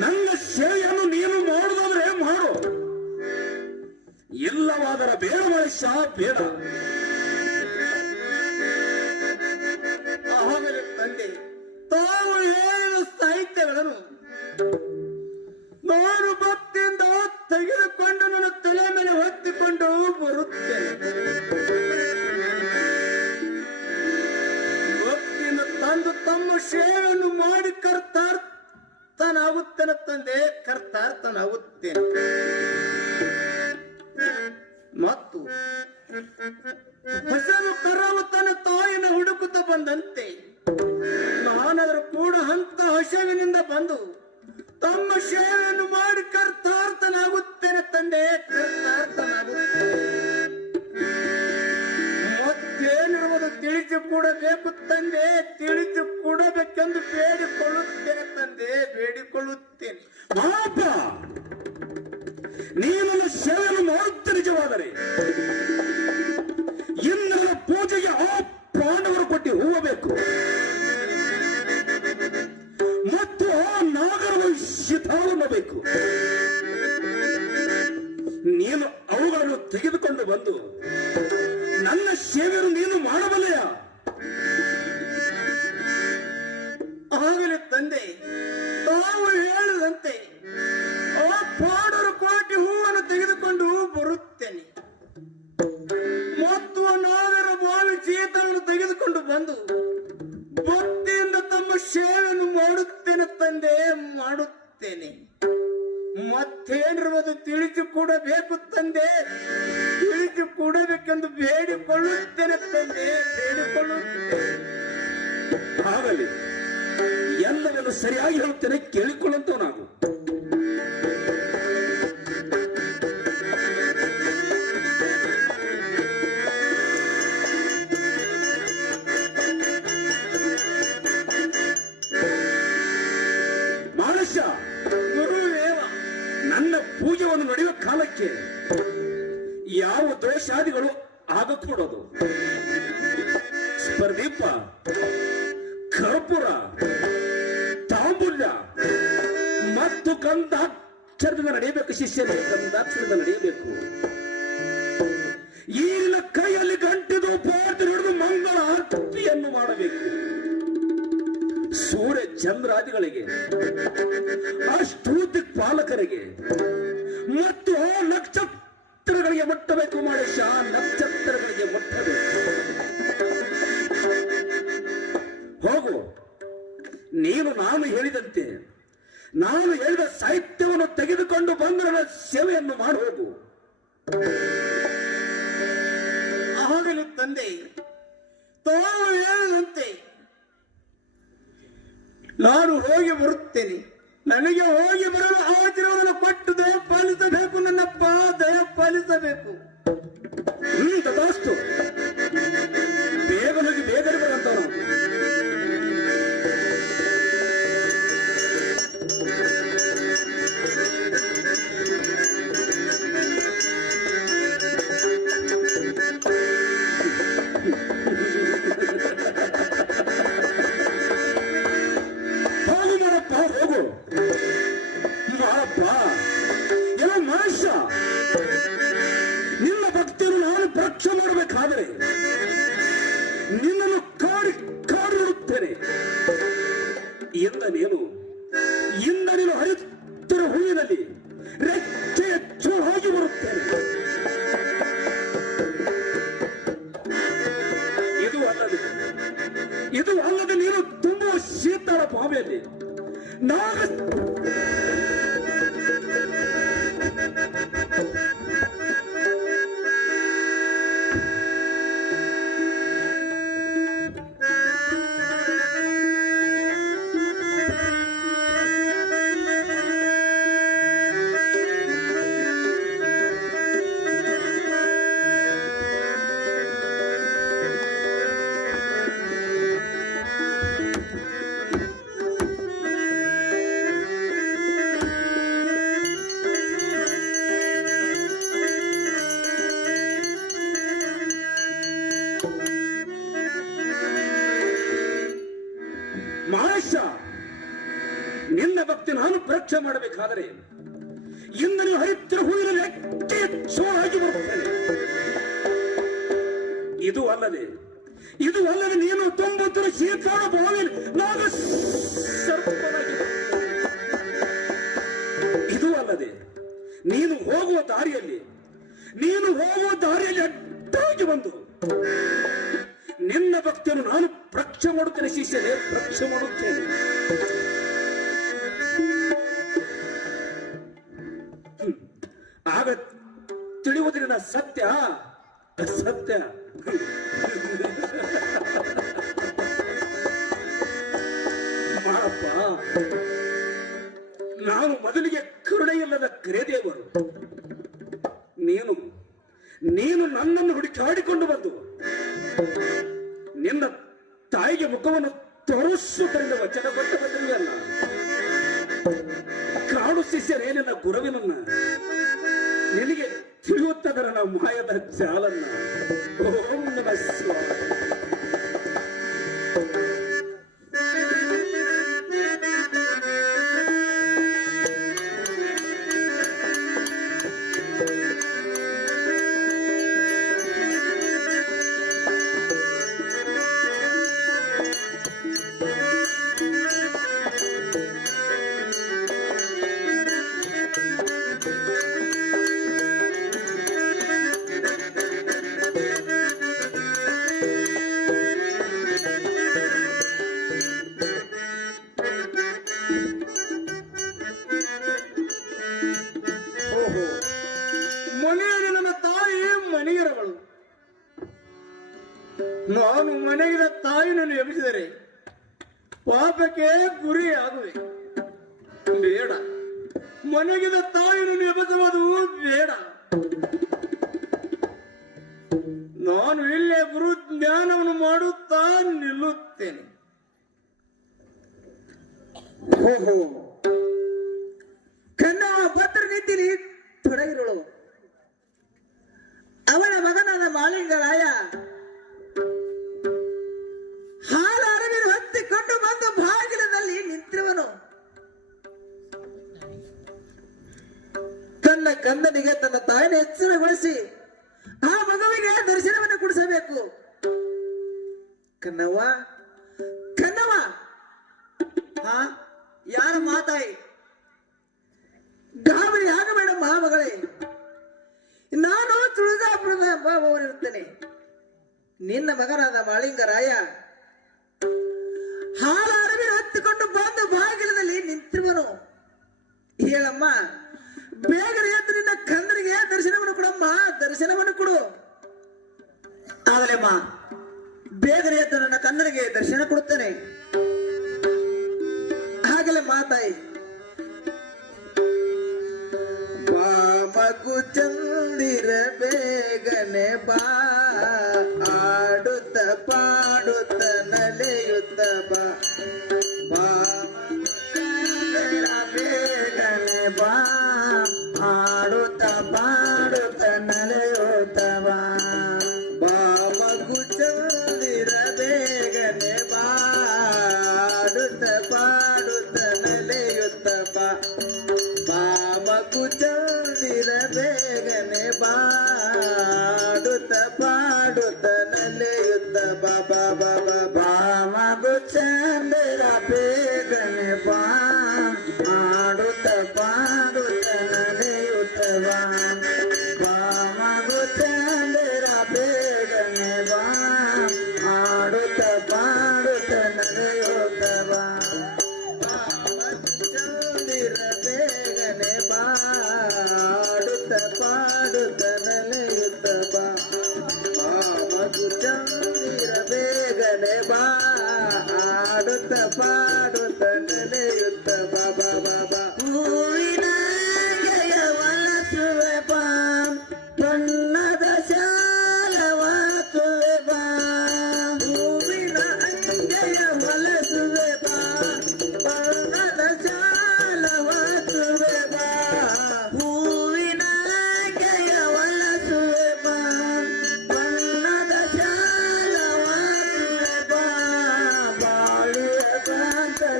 ನನ್ನ ಸೇವೆಯನ್ನು ನೀನು ಮಾಡುವುದಾದರೆ ಮಾಡು, ಇಲ್ಲವಾದರೆ ಬೇಡ ಮನುಷ್ಯ, ಬೇಡ. ಆಮೇಲೆ ತಂದೆ, ತಾವು ಹೇಳಿದ ಸಾಹಿತ್ಯಗಳನ್ನು ನಾನು ಭಕ್ತಿಯಿಂದ ತೆಗೆದುಕೊಂಡು ನನ್ನ ತಲೆ ಮೇಲೆ ಹೊತ್ತಿಕೊಂಡು ಬರುತ್ತೇನೆ. ಭಕ್ತಿಯಿಂದ ತಂದು ತಮ್ಮ ಸೇವೆಯನ್ನು ಮಾಡಿ ಕರ್ತಾರ್ಥನಾಗುತ್ತೇನೆ ತಂದೆ, ಕರ್ತಾರ್ಥನಾಗುತ್ತೇನೆ. ಮತ್ತು ಹಸನು ಕರಾವು ತನ್ನ ತಾಯಿನ ಹುಡುಕುತ್ತಾ ಬಂದಂತೆ ನಾನಾದರೂ ಕೂಡ ಅಂತ ಹಸಿವಿನಿಂದ ಬಂದು ತಮ್ಮ ಸೇವೆಯನ್ನು ಮಾಡಿ ಕರ್ತಾರ್ಥನಾಗುತ್ತೇನೆ ತಂದೆ, ಕರ್ತಾರ್ಥನಾಗುತ್ತೇನೆ. ಮತ್ತೇನಿರುವುದು ತಿಳಿದು ಕೂಡಬೇಕು ತಂದೆ, ತಿಳಿದು ಕೂಡಬೇಕೆಂದು ಬೇಡಿಕೊಳ್ಳುತ್ತೇನೆ ತಂದೆ, ಬೇಡಿಕೊಳ್ಳುತ್ತೇನೆ. ಪಾಪ, ನೀನು ನನ್ನ ಸೇವೆಯನ್ನು ಮಾಡುತ್ತೆ ನಿಜವಾದರೆ ಇಂದ್ರನ ಪೂಜೆಗೆ ಆ ಪಾಂಡವರು ಕೊಟ್ಟು ಹೂವಬೇಕು ಮತ್ತು ಆ ನಾಗರ ಶಿಥಾವನ್ನು ಬೇಕು. ನೀನು ಅವುಗಳನ್ನು ತೆಗೆದುಕೊಂಡು ಬಂದು ನನ್ನ ಸೇವೆಯನ್ನು ನೀನು ಮಾಡಬಲ್ಲೆಯ? ಆಗಲಿ ತಂದೆ, ತಾವು ಹೇಳಿದಂತೆ ಆ ಪಾಂಡವರು ಕೋಟಿ ಹೂವನ್ನು ತೆಗೆದುಕೊಂಡು ಬರುತ್ತೇನೆ ಮತ್ತು ನಾಗರ ಬಾವಿ ಚೀತವನ್ನು ತೆಗೆದುಕೊಂಡು ಬಂದು ಭಕ್ತಿಯಿಂದ ತಮ್ಮ ಸೇವೆಯನ್ನು ಮಾಡುತ್ತೇನೆ ತಂದೆ, ಮಾಡುತ್ತೇನೆ. ಮತ್ತೇನಿರುವುದು ತಿಳಿದು ಕೂಡಬೇಕು ತಂದೆ, ತಿಳಿದು ಕೂಡಬೇಕೆಂದು ಬೇಡಿಕೊಳ್ಳುತ್ತೇನೆ ತಂದೆ, ಬೇಡಿಕೊಳ್ಳುತ್ತೇನೆ. ಆಗಲಿ, ಎಲ್ಲವನ್ನು ಸರಿಯಾಗಿ ಹೇಳುತ್ತೇನೆ, ಕೇಳಿಕೊಳ್ಳುತ್ತೇವೆ ನಾವು. ಗುರುದೇವ, ನನ್ನ ಪೂಜೆಯನ್ನು ನಡೆಯುವ ಕಾಲಕ್ಕೆ ಯಾವ ದೋಷಾದಿಗಳು ಆಗಕೂಡದು. ಸ್ಪರ್ದೀಪ, ಕರ್ಪೂರ, ತಾಂಬೂಲ್ಯ ಮತ್ತು ಗಂಧಾಕ್ಷರದಿಂದ ನಡೆಯಬೇಕು. ಶಿಷ್ಯನಿಗೆ ಗಂಧಾಕ್ಷರದಿಂದ ನಡೆಯಬೇಕು. ಈಗಿನ ಕೈಯಲ್ಲಿ ಗಂಟಿದು ಪಾರ್ಟಿ ಹಿಡಿದು ಮಂಗಳ ಆರತಿಯನ್ನು ಮಾಡಬೇಕು. ಸೂರ್ಯ ಚಂದ್ರಾದಿಗಳಿಗೆ, ಅಷ್ಟೂತಿ ಪಾಲಕರಿಗೆ ಮತ್ತು ಆ ನಕ್ಷತ್ರಗಳಿಗೆ ಮುಟ್ಟಬೇಕು. ಮನುಷ್ಯ ನಕ್ಷತ್ರಗಳಿಗೆ ಮುಟ್ಟಬೇಕು. ಹೋಗು, ನೀನು ನಾನು ಹೇಳಿದ ಸಾಹಿತ್ಯವನ್ನು ತೆಗೆದುಕೊಂಡು ಬಂದು ನನ್ನ ಸೇವೆಯನ್ನು ಮಾಡಿ ಹೋಗು. ಆಗಲಿ ತಂದೆ, ತಾವು ಹೇಳಿದಂತೆ ನಾನು ಹೋಗಿ ಬರುತ್ತೇನೆ. ನನಗೆ ಹೋಗಿ ಬರಲು ಆಶೀರ್ವಾದ ಕೊಟ್ಟು ದಯ ಪಾಲಿಸಬೇಕು. ನನ್ನಪ್ಪ, ದಯ ಪಾಲಿಸಬೇಕು. ತದಾಸ್ತು. ಬೇಗ ಹೋಗಿ ಬೇಗ ಬರಂತ ಇಂದ ನೀನು ಹರಿಯುತ್ತಿರ ಹೂವಿನಲ್ಲಿ ರೆಕ್ಕೆ ಚೂರಾಗಿ ಬರುತ್ತೇನೆ. ಇದು ಅಲ್ಲದೆ ನೀನು ತುಂಬುವ ಶೀತಳ ಬಾವಿಯಲ್ಲಿ ನಾಗ ಮಹೇಶ, ನಿನ್ನ ಭಕ್ತಿ ನಾನು ಪರೀಕ್ಷೆ ಮಾಡಬೇಕಾದರೆ ಇಂದು ನೀವು ಹರಿಯುತ್ತಿರುವ ಹೂವಿನಲ್ಲಿ ಎಕ್ಕೆ ಚೋರಾಗಿ ಬರುತ್ತೇನೆ. ಇದು ಅಲ್ಲದೆ ನೀನು ತೊಂಬತ್ತರ ಶೀತಳ ಬಾವಿಯಲ್ಲಿ ನಾಗ ಸರ್ಪವಾಗಿ ಇದು ಅಲ್ಲದೆ ನೀನು ಹೋಗುವ ದಾರಿಯಲ್ಲಿ ಅಡ್ಡಾಗಿ ಬಂದು ನಿನ್ನ ಭಕ್ತಿಯನ್ನು ನಾನು ಪರೀಕ್ಷೆ ಮಾಡುತ್ತೇನೆ. ಶಿಷ್ಯನೇ, ಪರೀಕ್ಷೆ ಮಾಡುತ್ತೇನೆ. ಆಗ ತಿಳಿಯುವುದರಿಂದ ಸತ್ಯ ಮಾಡಪ್ಪ. ನಾನು ಮೊದಲಿಗೆ ಕರುಣೆಯಿಲ್ಲದ ಕರೆದೇವರು. ನೀನು ನನ್ನನ್ನು ಹುಡುಕಾಡಿಕೊಂಡು ಬಂದು ನಿನ್ನ ತಾಯಿಗೆ ಮುಖವನ್ನು ತೋರಿಸುವುದರಿಂದ ವಚನ ಕೊಟ್ಟ ಬಂದಿಲ್ಲ. ಕಾಡು ಶಿಷ್ಯರೇ ನಿನ್ನ ಗುರುವಿನನ್ನ ನಿನಗೆ ತಿಳಿಯುತ್ತದರ ನಮ್ಮ ಮಾಯದ ಜಾಲನ್ನ. ಓಂ ನಮಃ ಶಿವಾಯ. ಮನೆಯಲ್ಲಿ ನನ್ನ ತಾಯಿ ಮನೆಗಿರವಳು. ನಾನು ಮನೆಗಿದ ತಾಯಿನನ್ನು ಎಬ್ಬಿಸಿದರೆ ಪಾಪಕ್ಕೆ ಗುರಿ ಆಗುವೆ. ಬೇಡ, ಮನೆಗಿದ ತಾಯಿನನ್ನು ಎಬ್ಬಿಸುವುದು ಬೇಡ. ನಾನು ಇಲ್ಲೇ ಗುರು ಜ್ಞಾನವನ್ನು ಮಾಡುತ್ತಾ ನಿಲ್ಲುತ್ತೇನೆ. ಓಹೋ, ಕನ್ನವ ಭದ್ರ ನಿಂತಿನಿ ತೊಡಗಿರಳು. ಅವಳ ಮಗನಾದ ಮಾಳಿಂಗರಾಯ ಹಾಲ ಅರವಿನ ಹೊತ್ತಿಕೊಂಡು ಬಂದು ಬಾಗಿಲದಲ್ಲಿ ನಿಂತಿರುವನು. ತನ್ನ ಕಂದನಿಗೆ ತನ್ನ ತಾಯಿನ ಎಚ್ಚರಗೊಳಿಸಿ ಆ ಮಗುವಿಗೆ ದರ್ಶನವನ್ನು ಕೊಡಿಸಬೇಕು. ಕನ್ನವ್ವ, ಯಾರ ಮಾತಾಯಿ? ಗಾಬರಿ ಆಗಬೇಡ ಮಹಾಮಗಳೇ, ನಾನು ತುಳಜಾಪುರದ ಬಾಬವರಿರುತ್ತೇನೆ. ನಿನ್ನ ಮಗನಾದ ಮಾಳಿಂಗರಾಯ ಹಾಲ ಅರವಿ ಹತ್ತಿಕೊಂಡು ಬಂದು ಬಾಗಿಲದಲ್ಲಿ ನಿಂತಿರುವನು. ಹೇಳಮ್ಮ, ಬೇಗನೆ ಎದ್ದು ನಿನ್ನ ಕಂದನಿಗೆ ದರ್ಶನವನ್ನು ಕೊಡಮ್ಮ, ದರ್ಶನವನ್ನು ಕೊಡು. ಆಗಲೇಮ್ಮ, ಬೇಗನೆ ಎದ್ದು ನನ್ನ ಕಂದನಿಗೆ ದರ್ಶನ ಕೊಡುತ್ತೇನೆ. ಆಗಲೇ ಮಾತಾಯಿ. ಮಗು ಚಂದಿರ ಬೇಗನೆ ಬಾ, ಆಡುತ್ತ ಪಾಡುತ್ತ ನಲೆಯುತ್ತ ಬಾ. ಬೇಗನೆ ಬಾ, ಆಡುತ್ತ ಪಾಡುತ್ತ ನಲೆಯುತ್ತ ಬಾ. ಮಗು ಚಂದಿರ ಬೇಗನೆ ಬಾ, ಆಡುತ್ತ ಪಾಡುತ್ತ ನಲೆಯುತ್ತ ಬಾ. ಮಗು ಚಂದಿರ ಬೇಗನೆ ಬಾಡುತ್ತ ಪಾಡುತ್ತ ನಲೆಯುತ್ತ ಬಾ. ಮಗು ಚಂದಿರ ಬೇಗನೆ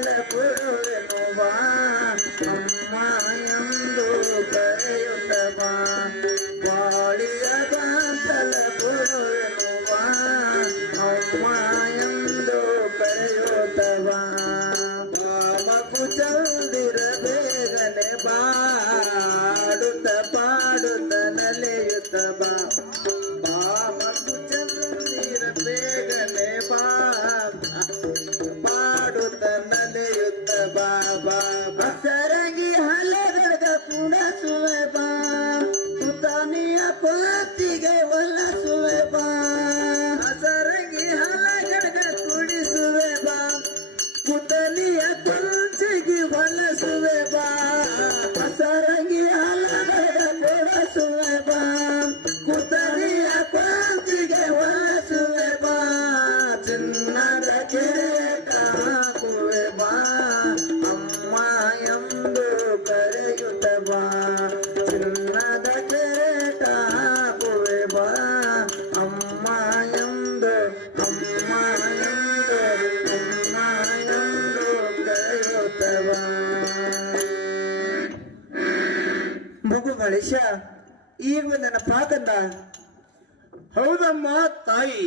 ಬಾಂತಲ ಕೊಡುವೆನು ಬಾ ಅಮ್ಮ ಎಂದು ಕರೆಯುತ್ತ ಬಾ ಬಾಳಿಯ ಬಾಂತಲ ಕೊಡುವೆನು ಬಾ ಅಮ್ಮ ಎಂದು ಕರೆಯುತ್ತ ಬಾ ಮಗು ಚಂದಿರ ಬೇಗನೆ ಬಾಡುತ್ತ ಪಾಡುತ್ತ ನಲೆಯುತ್ತ ಬಾ ಮಗು ಚಂದಿರ ಬೇಗನೆ ಪಾಡುತ್ತ ನಲೆಯುತ್ತ ಬಾ ಸರಂಗಿ ಹಲಗಡಗ ಕುಡಸುವೆ ಬಾ ಸುತಾನಿಯ ಕೋತಿಗೆ ಒಲಸುವೆ ಬಾ ಸರಂಗಿ ಹಲಗಡಗ ಕುಡಿಸುವೆ ಬಾ ಕುತಲಿಯ ಕುಂಚಿಗೆ ಹೊಲಸುವೆ ಬಾ ಸರಂಗಿ ಹಲಗಡಗ ಕೊಡಸುವೆ ಬಾ ಕುತಲಿಯ ಕುಂಚಿಗೆ ಹೊಲಸುವೆ ಬಾ ಚಿನ್ನದ ಕಿರೀಟ ಹಾಕುವೆ ಬಾ ಅಮ್ಮ ಎಂದು ಕರೆಯುತ್ತ ಬಾ ಚಿನ್ನದ ಕಿರೀಟ ಹಾಕುವೆ ಬಾ ಅಮ್ಮ ಎಂದು ಕರೆಯುತ್ತ ಬಾ ಮಗು ಮಲೇಶ ಈಗ ನನ್ನ ಪಾಕಂದ ಹೌದಮ್ಮ ತಾಯಿ,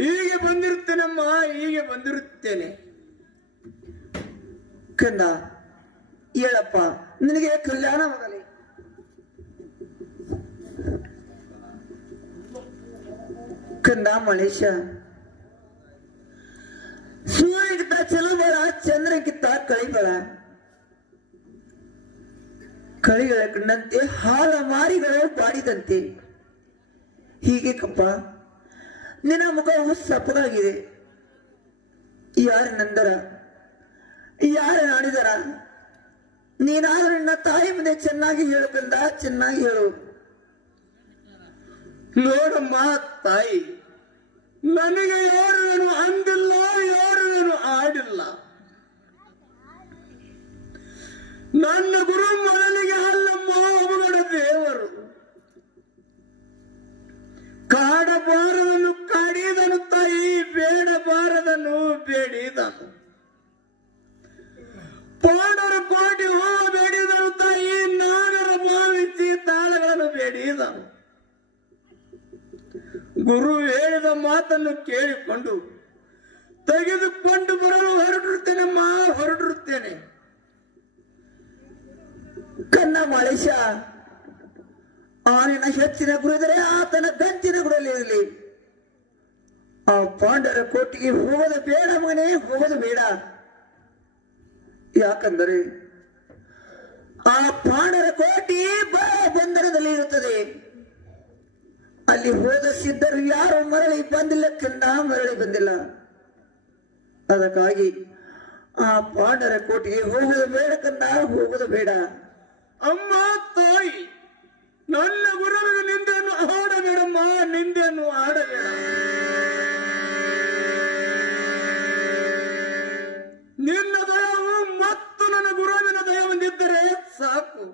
ಹೀಗೆ ಬಂದಿರುತ್ತೇನಮ್ಮ, ಹೀಗೆ ಬಂದಿರುತ್ತೇನೆ. ಕಂದ ಹೇಳಪ್ಪ, ನಿನಗೆ ಕಲ್ಯಾಣವಾಗಲಿ. ಕಂದ ಮಲೇಶ, ಸೂರ್ಯಗಿಂತ ಚಲುಬರ, ಚಂದ್ರಗಿಂತ ಕಳಿಬರ. ಕಳಿಗಳ ಕಂಡಂತೆ ಹಾಲ ಮಾರಿಗಳು ಬಾಡಿದಂತೆ. ಹೀಗೆ ಕಪ್ಪ ನಿನ್ನ ಮುಖವು ಸಪ್ಪಗಾಗಿದೆ. ಯಾರ ನಂದರ, ಯಾರ ನಾಡಿದರ, ನೀನಾದ್ರೂ ನಿನ್ನ ತಾಯಿ ಮುಂದೆ ಚೆನ್ನಾಗಿ ಹೇಳಕಂದ, ಚೆನ್ನಾಗಿ ಹೇಳು. ನೋಡಮ್ಮ ತಾಯಿ, ನನಗೆ ಯಾರು ಅಂದಿಲ್ಲ, ಯಾರು ಆಡಿಲ್ಲ. ನನ್ನ ಗುರು ಮೊದಲಿಗೆ ಅಲ್ಲಮ್ಮ ಅವಗಡ ದೇವರು. ಕಾಡಬಾರದನ್ನು ಕಾಡಿದನು ತಾಯಿ, ಬೇಡಬಾರದನ್ನು ಬೇಡಿದನು. ಪಾಂಡವರ ಕೋಟಿ ಹೂವ ಬೇಡಿದನು ತಾಯಿ, ನಾಗರ ಭಾವಿಸಿ ತಾಳಗಳನ್ನು ಬೇಡಿದನು. ಗುರು ಹೇಳಿದ ಮಾತನ್ನು ಕೇಳಿಕೊಂಡು ತೆಗೆದುಕೊಂಡು ಬರಲು ಹೊರಟಿರುತ್ತೇನಮ್ಮ, ಹೊರಟಿರುತ್ತೇನೆ. ಕನ್ನ ಮಲೇಶ, ಆನಿನ ಹೆಚ್ಚಿನ ಗುರುದರೆ ಆತನ ಗಂಚಿನ ಗುಡಲಿ ಇರಲಿ. ಆ ಪಾಂಡವರ ಕೋಟಿಗೆ ಹೋಗೋದು ಬೇಡ ಮಗನೇ, ಹೋಗೋದು ಬೇಡ. ಯಾಕಂದರೆ ಆ ಪಾಂಡವರ ಕೋಟಿ ಬಂಧನದಲ್ಲಿ ಇರುತ್ತದೆ. ಅಲ್ಲಿ ಹೋದ ಸಿದ್ಧರು ಯಾರು ಮರಳಿ ಬಂದಿಲ್ಲ ಕಂದ, ಮರಳಿ ಬಂದಿಲ್ಲ. ಅದಕ್ಕಾಗಿ ಆ ಪಾಂಡವರ ಕೋಟಿಗೆ ಹೋಗೋದು ಬೇಡ ಕಂದ, ಹೋಗೋದು ಬೇಡ. ಅಮ್ಮ ತಾಯಿ, ನನ್ನ ಗುರುವಿನ ನಿಂದೆಯನ್ನು ಆಡಬೇಡಮ್ಮ, ನಿಂದೆಯನ್ನು ಆಡಬೇಡ. ನಿನ್ನ ದಯವು ಮತ್ತು ನನ್ನ ಗುರುವಿನ ದಯ ಹೊಂದಿದ್ದರೆ ಸಾಕು.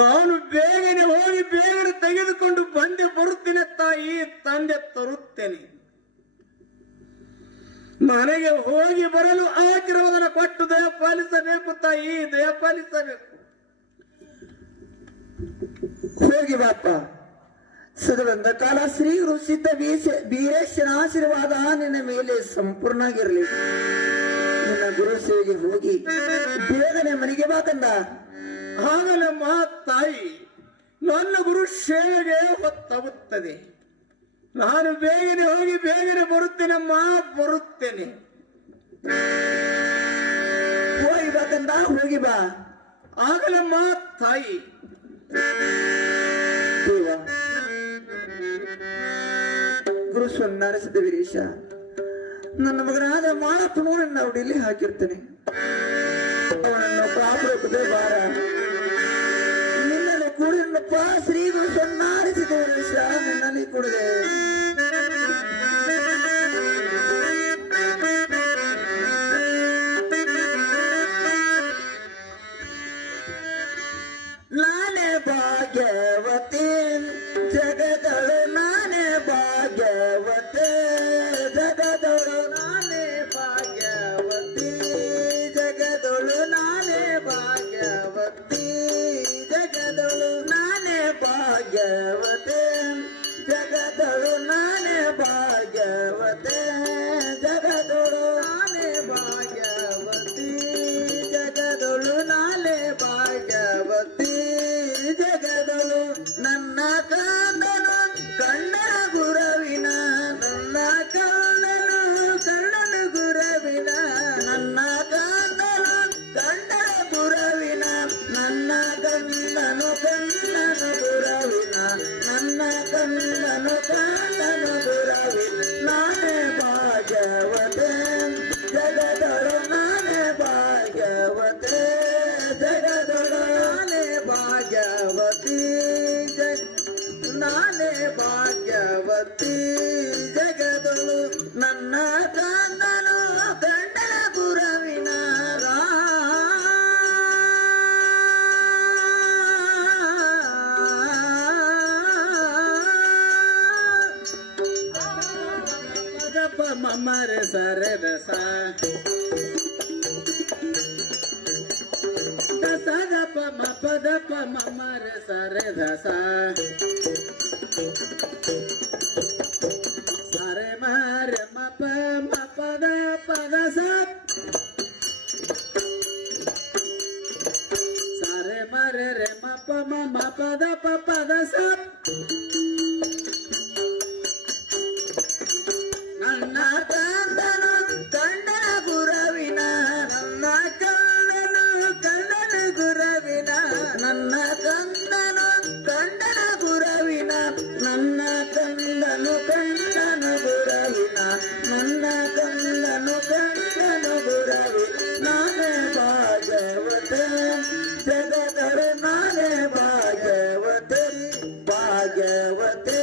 ನಾನು ಬೇಗನೆ ಹೋಗಿ ಬೇಗನೆ ತೆಗೆದುಕೊಂಡು ಬಂದೆ ಬರುತ್ತೇನೆ ತಾಯಿ, ತಂದೆ ತರುತ್ತೇನೆ. ನನಗೆ ಹೋಗಿ ಬರಲು ಆಶೀರ್ವಾದನ ಕೊಟ್ಟು ದಯ ಪಾಲಿಸಬೇಕು ತಾಯಿ, ದಯ ಪಾಲಿಸಬೇಕು. ಹೋಗಿ ಬಾಪ. ಸದವಂದ ಕಾಲ ಶ್ರೀ ಗುರು ಸಿದ್ಧ ಬೀರೇಶನ ಆಶೀರ್ವಾದ ನಿನ್ನ ಮೇಲೆ ಸಂಪೂರ್ಣ ಆಗಿರಲಿ. ನಿನ್ನ ಗುರು ಸೇವೆಗೆ ಹೋಗಿ ಬೇಗನೆ ಮನೆಗೆ ಬಾಕಂದ. ಆಗಲಮ್ಮ ತಾಯಿ, ನನ್ನ ಗುರು ಸೇವೆಗೆ ಹೊತ್ತಾಗುತ್ತದೆ. ನಾನು ಬೇಗನೆ ಹೋಗಿ ಬೇಗನೆ ಬರುತ್ತೇನಮ್ಮ, ಬರುತ್ತೇನೆ. ಹೋಗಿ ಬಾಕಂದ, ಹೋಗಿ ಬಾ. ಆಗಲಮ್ಮ ತಾಯಿ. ದೇವ ಗುರು ಸ್ವನ್ನಾರಸಿದ್ದ ವೀರೇಶ, ನನ್ನ ಮಗನಾದ ಮಾಳಪ್ಪನವರನ್ನ ಅವಡಿಯಲ್ಲಿ ಹಾಕಿರ್ತೇನೆ. ಅವನನ್ನು ಕಾಪಾಡೋದೇ ಬಾರ. ನಿನ್ನಲ್ಲಿ ಕೂಡಿರಪ್ಪ ಶ್ರೀ ಗುರು ಸ್ವನ್ನಾರಸಿದ್ದ ವೀರೇಶ, ನಿನ್ನಲ್ಲಿ ಕೂಡಿದೆ. ನಾನೇ ಭಾಗ್ಯವತಿ ಜಗದಳು, ನಾನೇ ಭಾಗ್ಯವತಿ ಜಗದಳು, ನಾನೇ ಭಾಗ್ಯ ಮರೆ ಸರೆ ದಸ ದಸ ದಪ ಮಪ ದಪ ಮರೆ ಸರೆ ದಸ ಸರೆ ಮರೆ ಮಪ ಮಪದ ಪದ ಸಪ್ ಸರೆ ಮರೆ ರೆ ಮಪ ಮಪದ ಪದ ಸಪ್ ನನ್ನ ಕಂದನು ಕಂಡನ ಗುರವಿನ ನನ್ನ ಕಂದನು ಕಂಡನ ಗುರವಿನ ನನ್ನ ಕಂದನು ಕಂಡನ ಗುರವಿನ ನನ್ನ ಕಂದನು ಕಂಡನು ಗುರವಿನ ನನ್ನ ಕಂದನು ಕಂಡನು ಗುರವಿ ನಾನೇ ಭಾಗ್ಯವತೆ ಜಗದರ ನಾನೇ ಭಾಗ್ಯವತೆ ಭಾಗ್ಯವತೆ